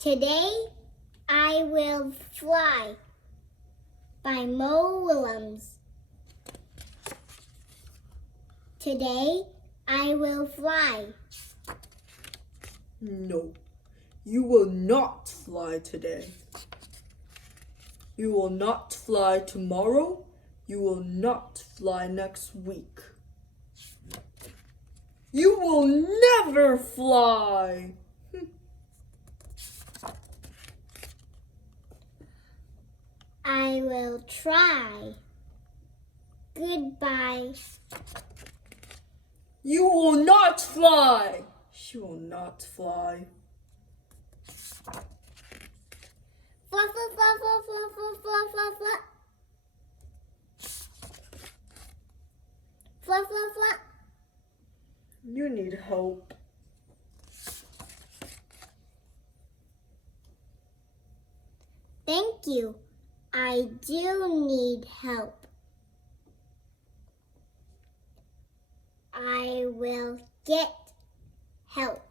Today I Will Fly by Willems. Today I will fly. No, you will not fly today. You will not fly tomorrow. You will not fly next week. You will never fly. I will try. Goodbye. You will not fly. She will not fly. Fluff, fluff, fluff, fluff, fluff, fluff, fluff, fluff, fluff. Fluff, fluff, fluff. You need help. Thank you. I do need help. I will get help.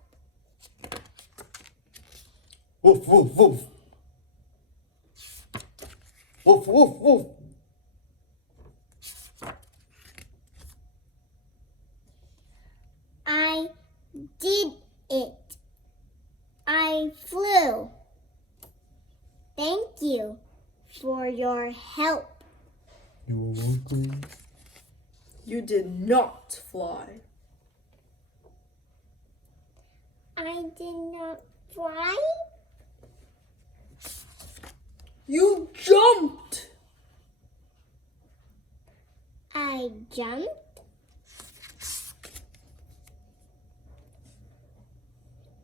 Woof, woof, woof. Woof, woof, woof. I did it. I flew. Thank you for your help. You're welcome. You did not fly. I did not fly. You jumped. I jumped.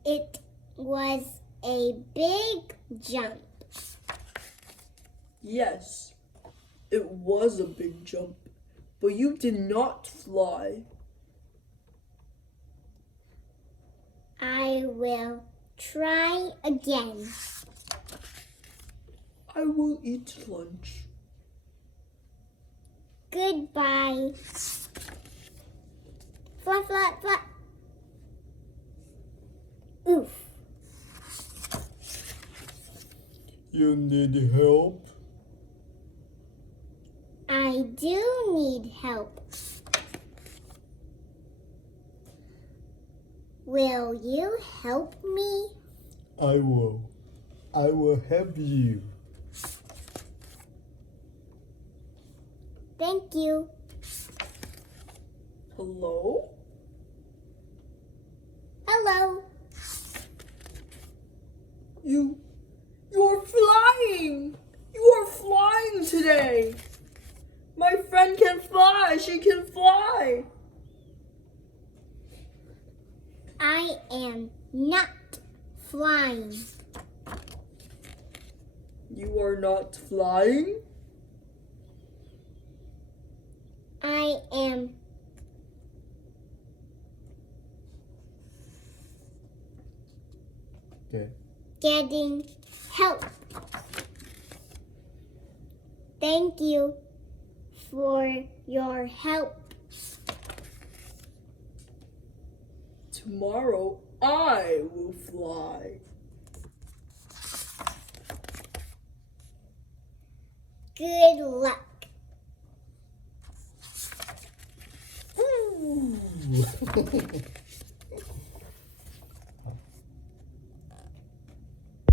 It was a big jump. Yes, it was a big jump, but you did not fly. I will try again. I will eat lunch. Goodbye. Flap, flap, flap. Oof. You need help? I do need help. Will you help me? I will. I will help you. Thank you. Hello? Hello. You're flying! You are flying today! My friend can fly! She can fly! I am not flying. You are not flying? I am Okay. getting help. Thank you for your help. Tomorrow I will fly. Good luck. Ooh.